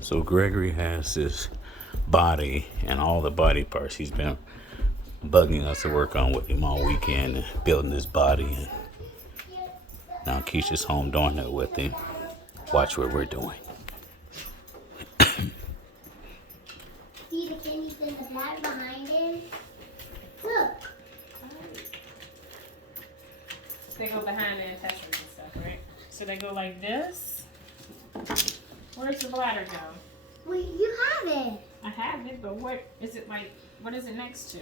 So Gregory has this body and all the body parts. He's been bugging us to work on with him all weekend and building his body. And now Keisha's home doing it with him. Watch what we're doing. See the kidneys in the bag behind him? Look. They go behind the intestines and stuff, right? So they go like this. Where's the bladder go? Wait, you have it. I have it, but what is it like? What is it next to?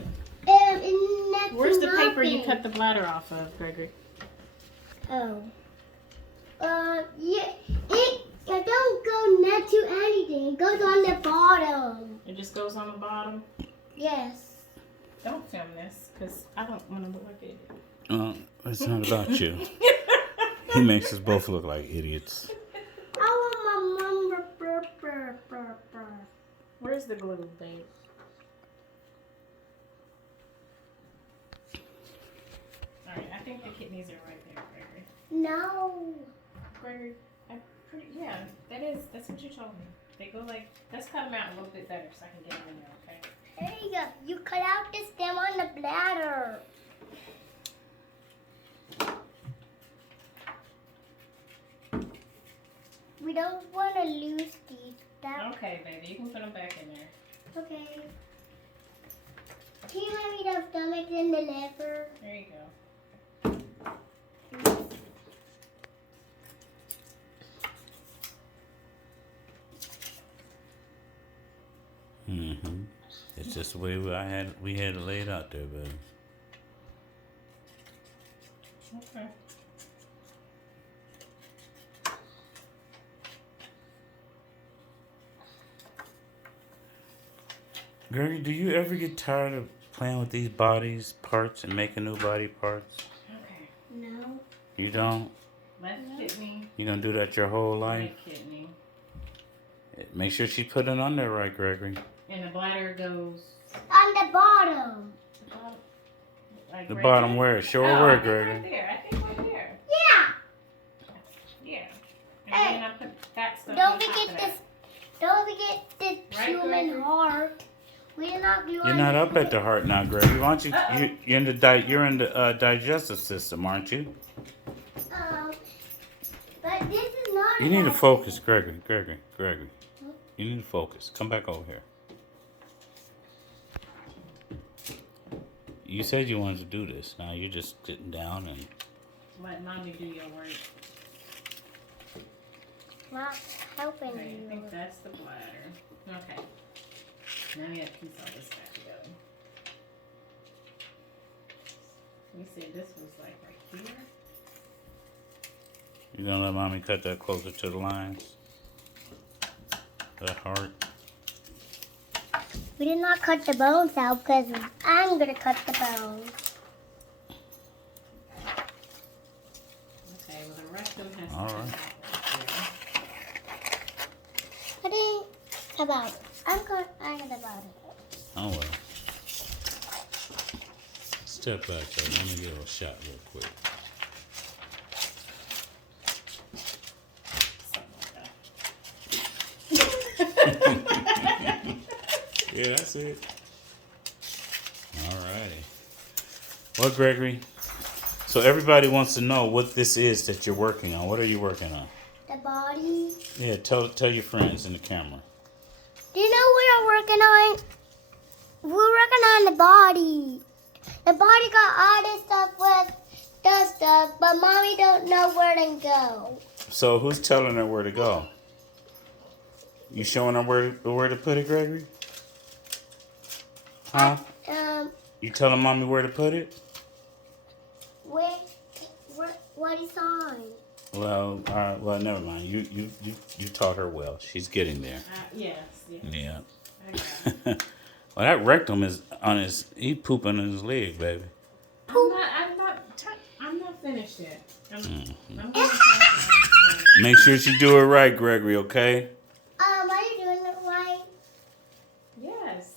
Next Where's to the paper you nothing. cut the bladder off of, Gregory? Oh. Yeah. It don't go next to anything. It goes on the bottom. It just goes on the bottom. Yes. Don't film this, cause I don't want to look like it. It's not about you. He makes us both look like idiots. I want my mom. Where's the glue, babe? All right, I think the kidneys are right there, Gregory. No. Gregory, yeah, that's what you told me. They go like, let's cut them out a little bit better so I can get them in there, okay? There you go. You cut out the stem on the bladder. We don't want to lose these. Okay, baby, you can put them back in there. Okay. Can you hand me the stomach and the liver? There you go. Mm-hmm. It's just the way we had it laid out there, baby. Okay. Gregory, do you ever get tired of playing with these bodies parts and making new body parts? Okay. No. You don't? Left kidney, You gonna do that your whole life? right kidney. Make sure she put it on there right, Gregory. And the bladder goes On the bottom. the bottom. Like The right bottom there? where? Show Oh, her where, I think Gregory. right there. I think right there. Yeah. Yeah. And Hey, then I put that stuff Don't on top forget of this. that. Don't forget the Right, human Gregory? heart. We did not glue You're on not the up at the heart now, Gregory. Why don't you? Uh-oh. You're in the digestive system, aren't you? But this is not. You need to focus, Gregory. Gregory. You need to focus. Come back over here. You said you wanted to do this. Now you're just sitting down and. Let mommy do your work. Not helping Okay, I you. think that's the bladder. Okay. Now we have to piece all this back together. We said this was like right here. You gonna let mommy cut that closer to the lines? That heart. We did not cut the bones out because I'm gonna cut the bones. Okay, well the rectum has to All come right. out right there. I think about it. I'm gonna about it. Oh well. Step back there. Let me get a shot real quick. Something like that. Yeah, that's it. All righty. Well, Gregory, so everybody wants to know what this is that you're working on. What are you working on? The body. Yeah, tell your friends in the camera. Do you know what I'm working on? We're working on the body. The body got all this stuff with the stuff, but mommy don't know where to go. So who's telling her where to go? You showing her where to put it, Gregory? Huh? You telling mommy where to put it? What is on? Well, well, never mind. You taught her well. She's getting there. Yes. Yeah. I got it. Well, that rectum is on his. He pooping on his leg, baby. I'm not finished yet. I'm Mm-hmm. going to Make sure you do it right, Gregory. Okay. Are you doing it right? Yes.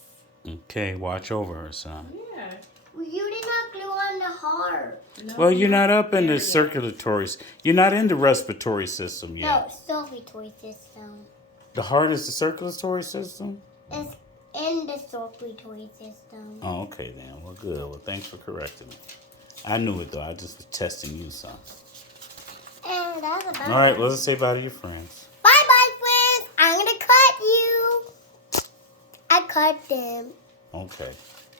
Okay. Watch over her, son. Yeah. You did not glue on the heart. No, Well, you're not up in there the yet. circulatory. You're not in the respiratory system No, yet. circulatory system. The heart is the circulatory system? It's in the circulatory system. Oh, okay then. Well, good. Well, thanks for correcting me. I knew it though. I just was testing you some. And that's about All right, it. well, let's say bye to your friends. Bye-bye, friends. I'm going to cut you. I cut them. Okay.